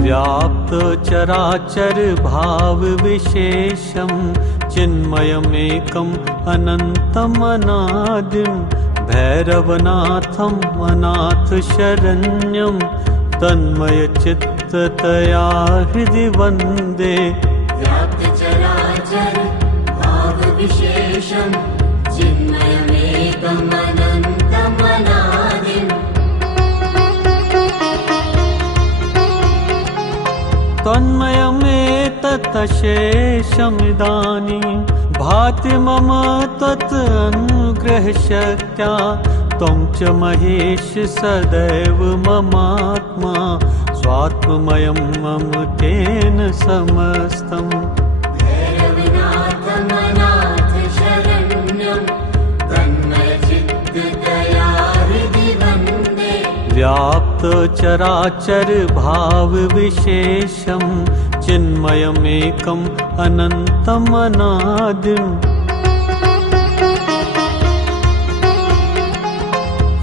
व्याप्त चराचर भाव विशेषं चिन्मयमेकम् अनन्तम् अनादिं भैरवनाथम् अनाथ शरण्यं तन्मय चित्ततया हृदि वन्दे। व्याप्त चराचर भाव विशेषं चिन्मयमेकम् अनन्तम् अनादिं तन्मयमेतदशेषमिदानीं भाति मम त्वत् अनुग्रहशक्त्या। त्वं च महेश सदैव ममात्मा स्वात्ममयं मम तेन समस्तम्। भैरवनाथमनाथ शरण्यं तन्मय चित्ततया हृदि वन्दे। व्याप्त चराचर भाव विशेषं चिन्मयमेकम् अनन्तम् अनादिम्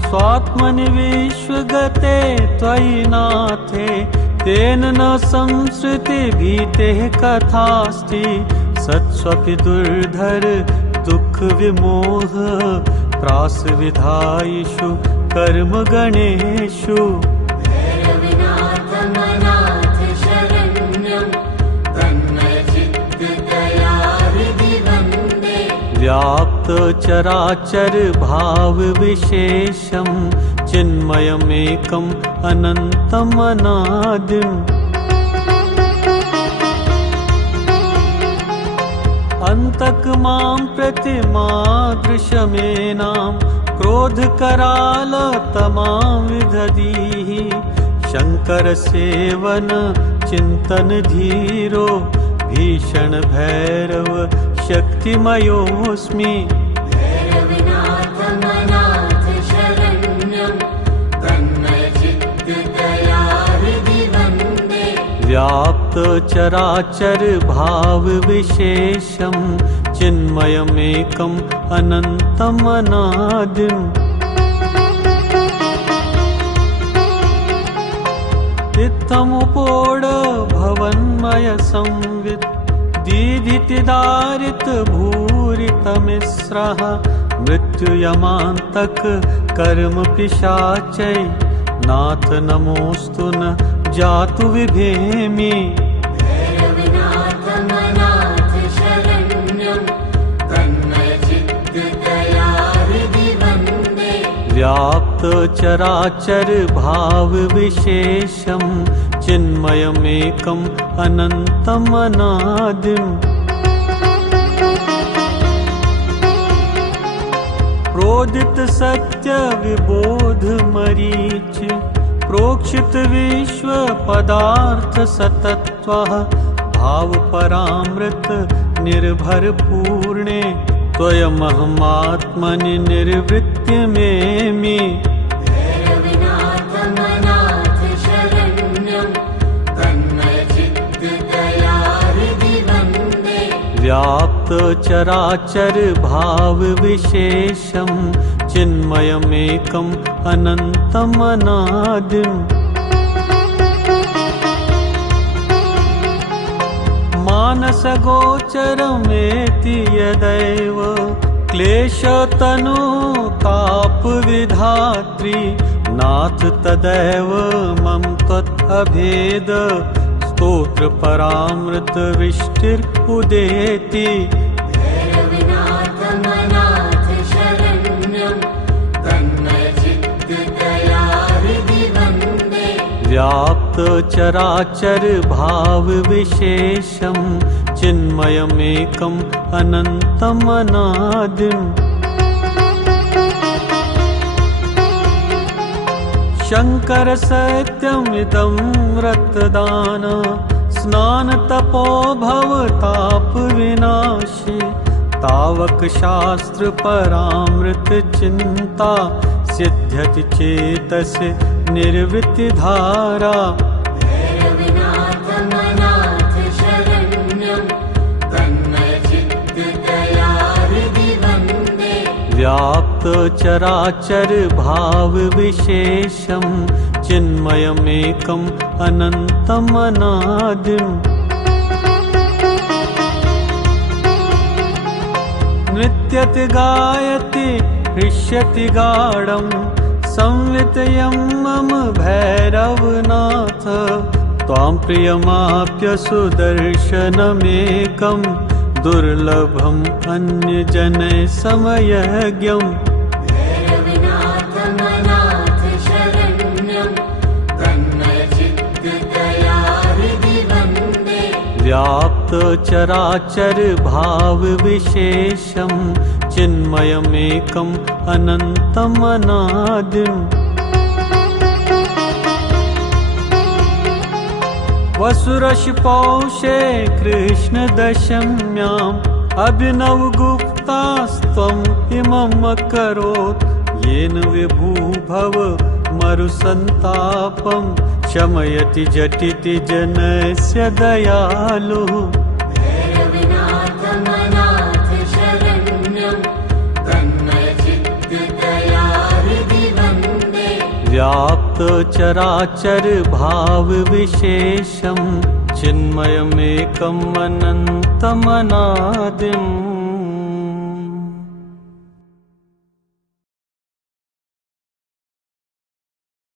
स्वात्मनि विश्वगते त्वयि नाथे तेन न संसृतिभीतेः कथास्ति। सत्स्वपि दुर्धर दुःख विमोह त्रासविधायिषु कर्मगणेषु। भैरवनाथमनाथ शरण्यं तन्मय चित्ततया हृदि वन्दे। व्याप्त चराचर भाव विशेषं चिन्मयमेकम् अनन्तम् अनादिम् अन्तक प्रतिमादृशमेनां क्रोधकरालतमां विदधीः। शङ्कर सेवन चिन्तन धीरो भीषण भैरव शक्तिमयोऽस्मि। भैरवनाथमनाथ शरण्यं तन्मय चित्ततया हृदि वन्दे। व्याप्त चराचर भाव विशेषं चिन्मयमेकम् अनन्तम् अनादिम् इत्थमुपोढ भवन्मय संवित् दीधितिदारित भूरितमिस्रः। मृत्युयमान्तक कर्म पिशाचै नाथ नमोऽस्तु न जातु विभेमि। भैरवनाथमनाथ शरण्यं तन्मय चित्ततया हृदि वन्दे। व्याप्त चराचर भाव विशेषं चिन्मयमेकम् अनन्तम् अनादिम् प्रोदित सत्य विबोध मरीच प्रोक्षित विश्व पदार्थ सतत्वः। भाव परामृत निर्भर पूर्णे त्वयमहमात्मनि निर्वृत्य मेमि। भैरवनाथमनाथ शरण्यं तन्मय चित्ततया हृदि वन्दे। व्याप्त चराचर भाव विशेषं चिन्मयमेकम् अनन्तम् अनादिम् मानसगोचरमेति यदैव क्लेशतनुतापविधात्री। नाथ तदैव मम त्वदभेद स्तोत्र परामृत विष्टिर्उदेति। भैरवनाथमनाथ शरण्यं तन्मय चित्ततया हृदि वन्दे। व्याप्त चराचर भाव विशेषं चिन्मयमेकम् अनन्तम् अनादिम् शङ्कर सत्यमिदं रक्तदान स्नानतपो भवताप विनाशि। तावक शास्त्र परामृत चिन्ता सिद्ध्यति चेतस्य निर्वृत्ति धारा। भैरवनाथमनाथ शरण्यं तन्मय चित्ततया हृदि वन्दे। व्याप्त चराचर भाव विशेषं चिन्मयमेकम् अनन्तम् अनादिम् नृत्यति गायति हृष्यति गाढं संवितयं मम भैरवनाथ त्वां प्रियमाप्य दर्शनमेकं दुर्लभम् अन्यजनैः समयज्ञम् भैरवनाथमनाथ शरण्यं तन्मयचित्ततया हृदि वन्दे व्याप्त चराचर भाव विशेषं चिन्मयमेकम् अनन्तम् अनादिम् वसुरशपौषे कृष्ण दशम्याम् अभिनवगुप्तास्त्वम् इमम् अकरोत् येन विभुभव मरुसन्तापम् शमयति झटिति जनस्य दयालुः भैरवनाथमनाथ शरण्यं तन्मयचित्ततया हृदि वन्दे व्याप्त चराचर भाव विशेषं चिन्मयमेकम् अनन्तम् अनादिम्